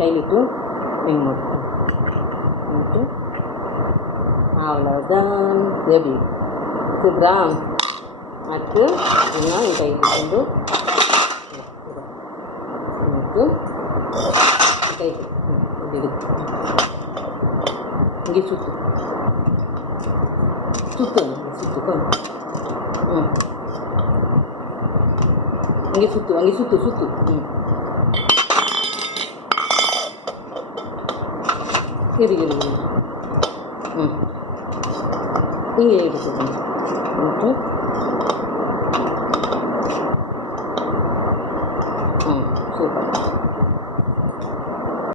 கையில் இட்டு இங்கே போட்டு அவ்வளோதான். எப்படி சூப்பரா அடுத்து இன்னும் என் கையில் கொண்டு கை இப்படி இருக்கு. இங்கே சுற்று சுற்றுக்கோ. இங்கே சுற்று. இரு இங்கே எடுத்துக்கணும்.